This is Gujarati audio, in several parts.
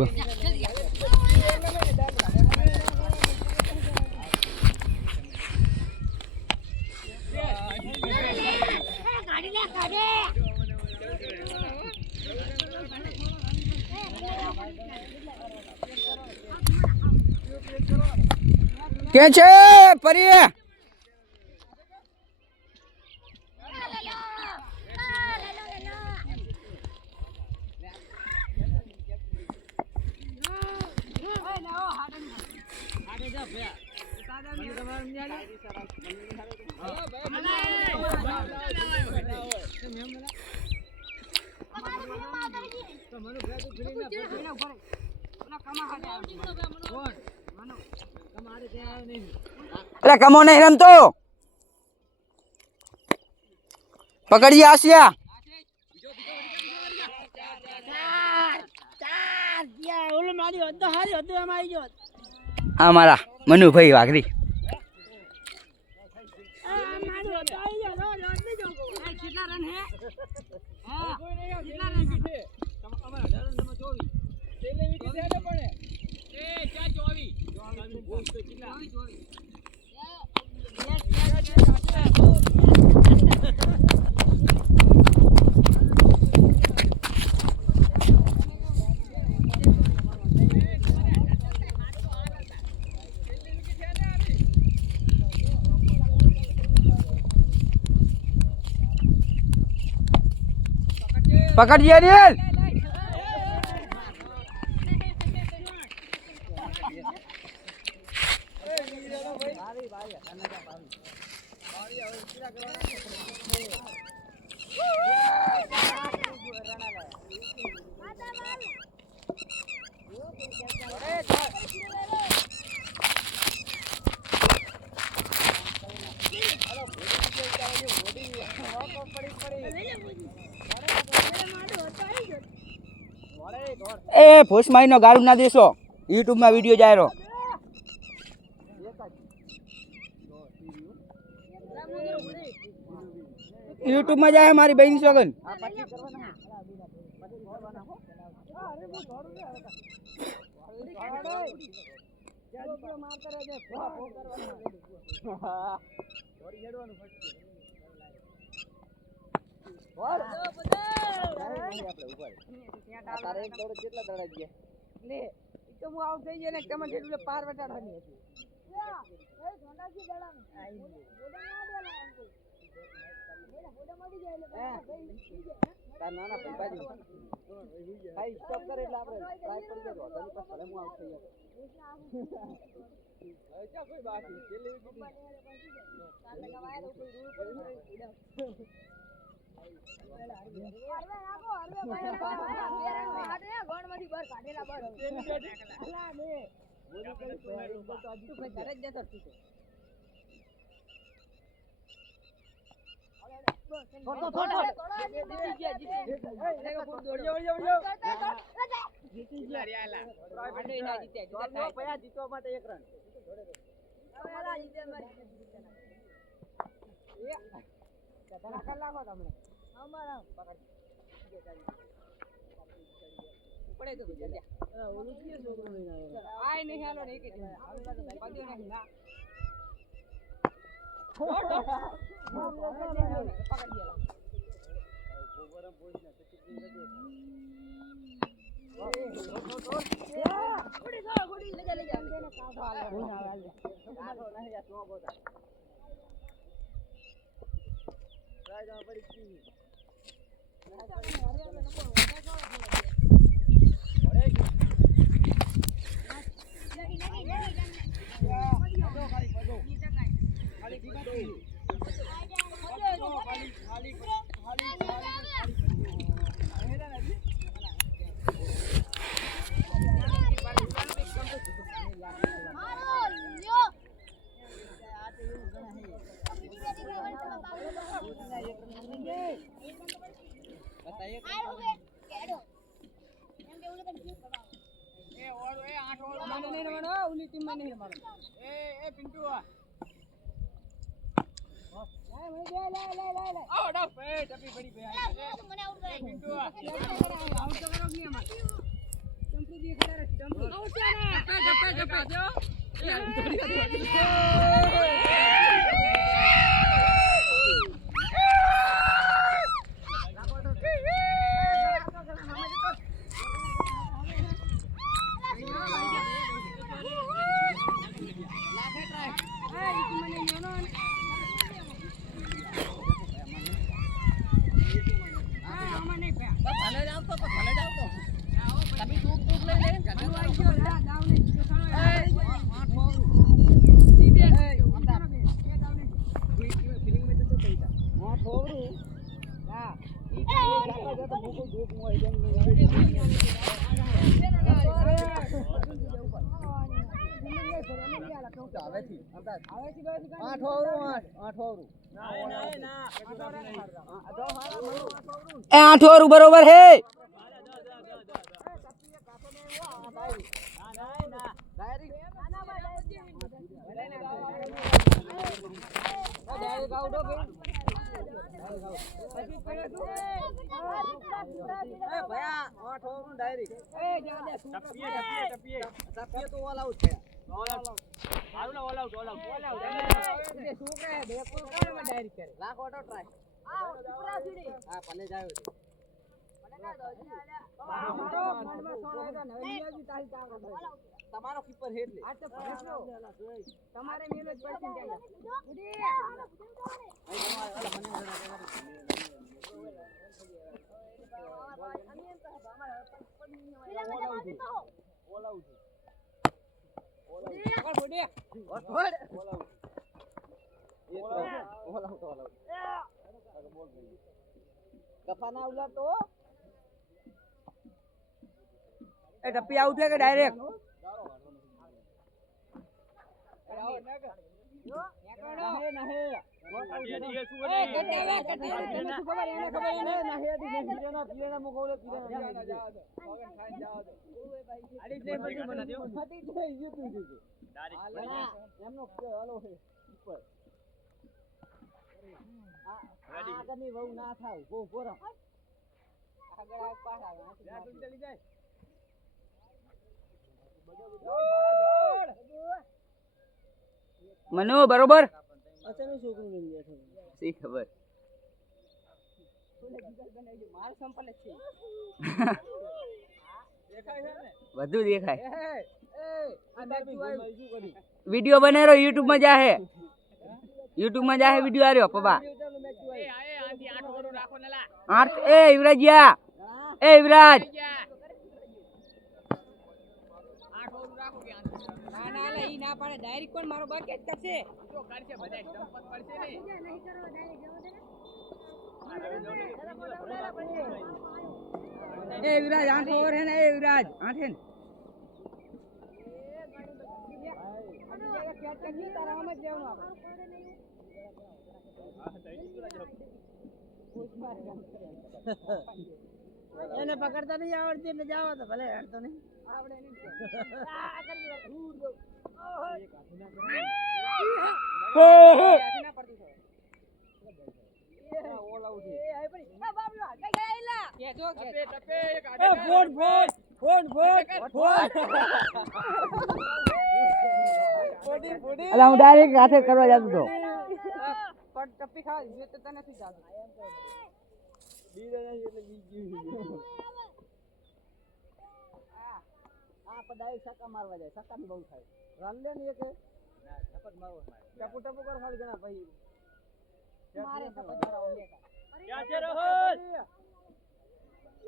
આવું કે છે પરી અરે કમો નહીં રમતો પકડીએ આસિયા આ મારા મનુભાઈ વાઘરી પકડીએ રેલ એ ભોસમાઈ નો ગાળું ના દેશો યુટ્યુબ માં વિડીયો જાય યુટ્યુબ માં જાય મારી બહેન સોગન એ 8 ઓવર બરોબર હે તમારો કીપર હેડ લે તમારે મેલો જ પડશે કફાના ઉલાતો એ ટપ્પી આઉટ છે કે ડાયરેક્ટ મનો બરોબર શી ખબર વધુ દેખાય વિડિયો બનેરો યુટ્યુબ માં જાહે વિડિયો આર્યો પપ્પા 8 એ યુવરાજિયા એ યુવરાજ ના પાડે ડાયરેક્ટ કોણ મારો બાકી જ કરશે જો કરશે બધા સંપત પડશે ને નહીં કરો ડાયરેક્ટ એ વિરાજ 8 ઓવર હે ને એ વિરાજ 8 હે ને કેચ કરી તારા આમ જ લેવાનું આપણે એને પકડતા નહીં આવડતી એટલે જાવ તો ભલે હેડતો નહીં આવડે નહીં આ કરી દૂર દો હું ડાયરેક્ટ હાથે કરવા જતો હતો ટપ્પી ખાવા તો તને નથી જાતો સક્કા મારવા જાય સક્કા ની બહુ થાય રન લે ને એક ટપક મારવો ટપુ ટપુ કર ખાલી ગણા ભાઈ મારે ટપક મારવા લે ક્યાં છે રોહન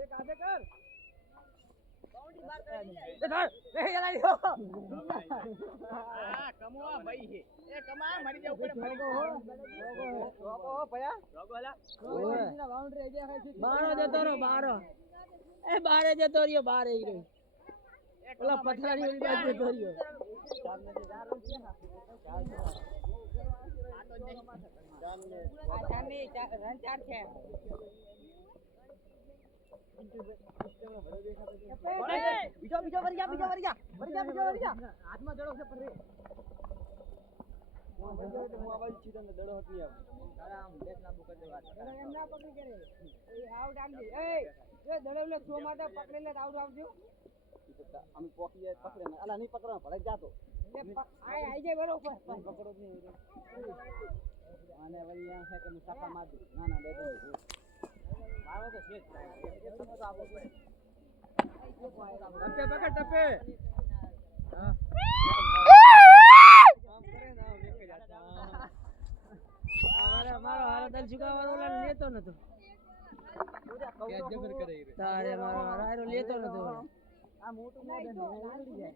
એક આધે કર બાઉન્ડરી માર કરી જાય રે જલાઈ આ કમવા ભાઈ છે એ કમા મરી જાવ ઉપર મરી રોગો ભયા રોગો લા બાઉન્ડરી આઈ જાય છે 12 જતો રો 12 એ 12 જતો રહ્યો 12 ઈ રહ્યો ઓલા પથરાની ઓલી બાજુ ધર્યો સામને થી જારો છે આ તો નહીં આ સામે રન 4 છે બીજો વરી જા હાથમાં દડો છે પર રે હું આવાજ ચીતન દડો હતી આમ દેખ લાંબુ કરી દે વાત એમ ના પકડી કરે એ આઉટ આમ એ દડો લે સો માટે પકડી લે આઉટ આવજો અમે પોકીએ પકડે ને અલા નહીં પકડવા ભલે જાતો આઈ જાય બરોબર પકડો જ નહીં અને વળી આ છે કે હું સાપા માર દઉં ના ના બે મારો તો છે એ તો આપો ટપે પકડ ટપે હા કામ કરે ના વેકે જાતા મારો હારો દલ ચુકાવાનો ઓલા લેતો નતો કે જબર કરે રે તારે મારો હારો લેતો નતો આ મોટું મોઢે ઉડી જાય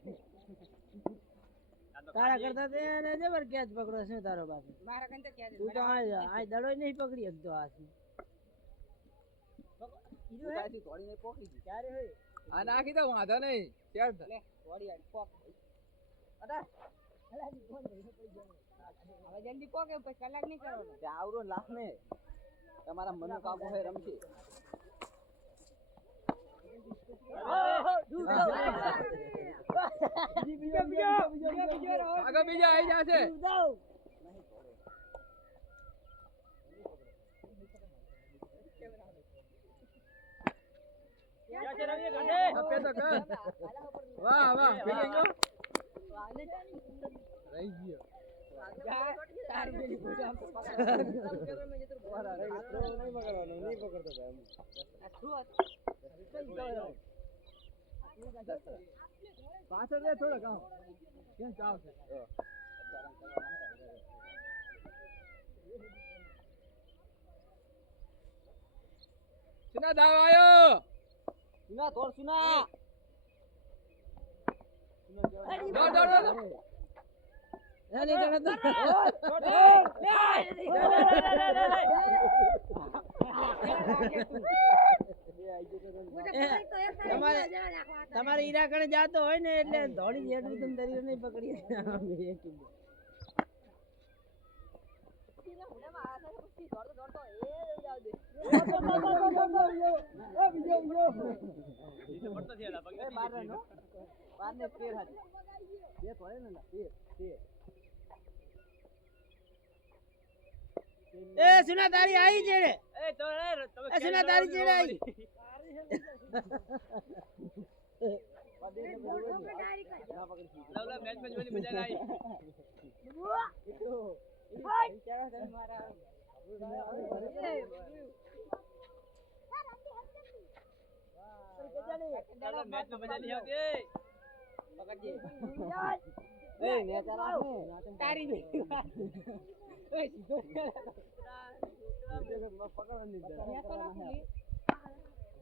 તારા કરતા તે ને જબર કેચ પકડો છે તારો બાપ મારા કંતે કેચ તું તો આ દડો નહીં પકડી શકતો હાથી ઈરો હાથી થોડી ને પોકી દી ક્યારે હે આ નાખી દો વાંધો નહીં ચાલ લે થોડી આ પોક અડા હલાજી ફોન દે પડી ગયો હવે જલ્દી પોકે પછી કલાક નહીં કરવાનો તે આવરો લાખ ને તમારા મનુ કાબુ હે રમશે આગળ બીજા આવી જશે વાહ વાહ રહી ગયો પાછળ રે થોડો કામ કેમ ચાલશે સુના દાવ આયો સુના થોડ સુના તમારે ઈરા કણે જાતો હોય ને એટલે ધોળી જેટલી તમે દરિયો નહીં પકડી એ સુના તારી આવી છે રે એ તો એ સુના તારી છે આવી મેચ મેચ વાળી મજા આવી મેચ में मजा नहीं आती पकड़िए ए नेता राख तारी में ए सीधो पकड़ नहीं दे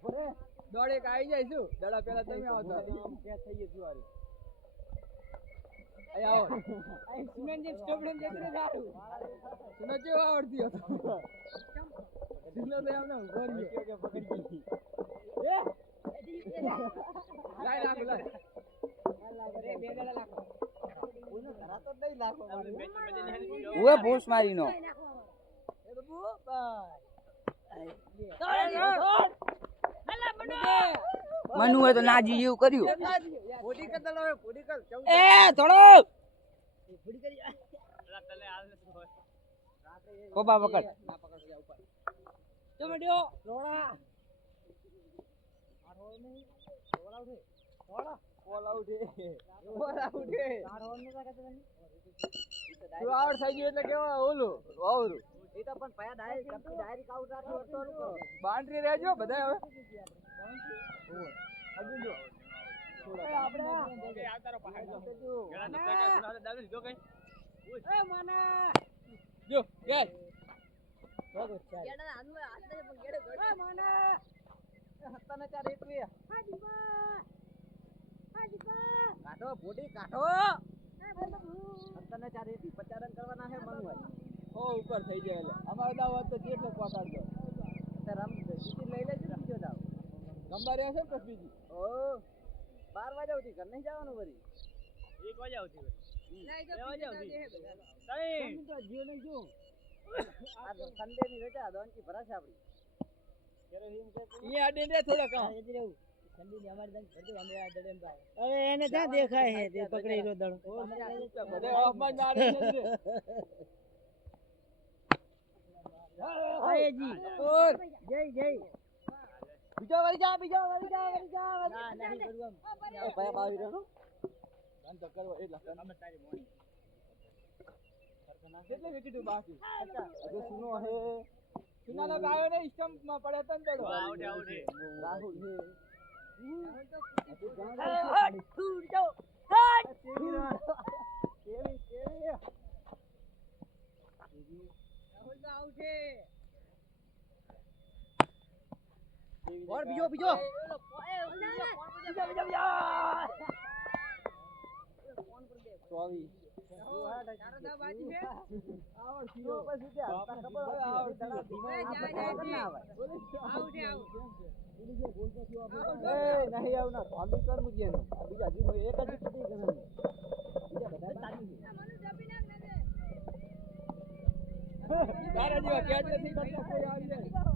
બોરે દોડે કે આવી જાય છું દડા પેલા તમે આવતા કે થઈ ગયું વારી આય આવો આ સિમેન્ટ જે સ્ટોબડમ જેટલું સારું સુનો જે આવડતી હતો સિગ્નલ દે આવને ગોરી કે પકડી ગઈ એ લાઈ લાખ લાઈ રે બે દડા લાખ ઓને કરાતો દઈ લાખો ઓએ ભૂસ મારીનો એ બાબુ બાય મનુ એ તો નાજી જેવું કર્યું ફોડી કર દલો ફોડી કર એ થોડો ફોડી કરી તલે આવે કોબા પકડ ના પકડ જા ઉપર ચમડ્યો રોડા આઠો નહીં રોડા ઉઠે રોડા કોલા ઉઠે કોલા ઉઠે આઠો ને કા કતે તું આઉટ થઈ ગયો એટલે કેવા ઓલું ઓવરું એ તો પણ પયા ડાયરેક્ટ આઉટ રાખો તો કરો બાઉન્ડ્રી રહેજો બધા હવે અજુ જો આપણે ઓકે આવતારો પહાડ જો ગળા તો પેકા સુના દાવ લીધો કઈ એ મને જો ગેસ બગો ચાલ ગેડા આનુ હાથ ને પણ ગેડે ગડ એ મને હત્તાને ચાર એકવી હાજીબા કાઢો બોડી કાઢો હત્તાને ચાર એકવી 50 રન કરવાના છે મનુ ઓ ઉપર થઈ જાય એટલે અમારો દાવ તો કેટલો પકડજો તો રમ જીતી લઈ લેજો બીજો દાવ ગંબા રહ્યા છે પછી બીજી ઓ 12 વાગ્યા સુધી ઘર નહીં જવાનું વરી 1 વાગ્યા સુધી નહીં તો 2 વાગ્યા સુધી તઈ તો જીઓ નહીં જો આ સન્ડે ની રજા દોનકી ભરાશે આપડી કેરે હિમ કે અહીંયા આડે દે થોડા કામ જતી રહેવું સન્ડે ની અમારી દંગ ભરતું અમે આ દડેમ ભાઈ હવે એને ક્યાં દેખાય છે તે પકડી રો દડો બધે ઓફ માં મારે છે ઓય જી ઓર જય જય બીજો વારી જા ના ના ભાઈ બાવી રહ્યો ધન તો કરવો એટલા અમે તારી મોની કેટલે વિકેટ બાકી હજુ સુનો હે સુનાનો ગાયો ને સ્ટમ્પ માં પડે તન દડો આઉટ આઉટ હે રાહુલ હે और बीजो बीजो नहीं आव ना तो कर मुझे बीजा जी एक જ પડી ગણા બીજા બધા તાજી તારા જેવા કેચ નથી કરતા કોઈ આવી જાય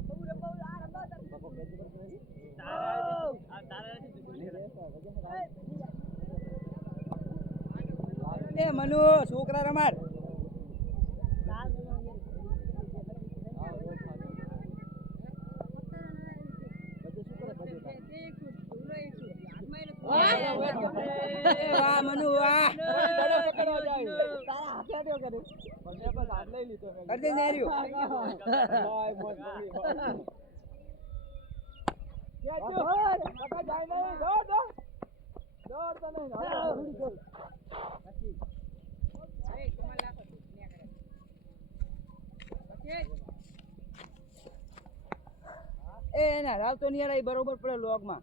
એ મનુ છોકરા રમાડ વાહ મનુ વાહ બડો પકડવા જાય તારા હાથે દેવ કરે મને બસ હાથ લઈ લીધો મે કરજે નેર્યો ભાઈ મોજ પડી કે જો પકા જાય નહીં દોડ દોડ દોડ તો નહીં રૂડી ગોલ પછી એ કમલ લાખો ને કરે પછી એ ના રાવ તો નિયર આઈ બરોબર પડે લોગ માં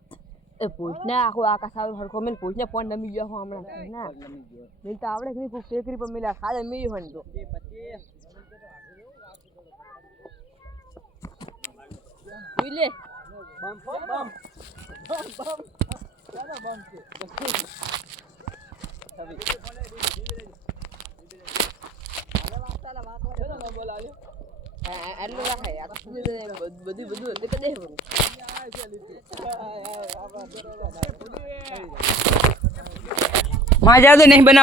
એ પૂછને આખો આકાશ આવે હરખો મેલ પૂછને ફોન નમી ગયો હું હમણાં ના મેલ તો આવડે કે નહીં કોઈ ટેકરી પર મિલા ખાલે મી હોય તો એ પછી ઉઈલે બમ બમ બમ બમ ચાલો બમ છે ચલો નો બોલ આલ્યો આટલું રાખાય આ બધું બધું તે કદે કરું મજા તો નહીં બનાવ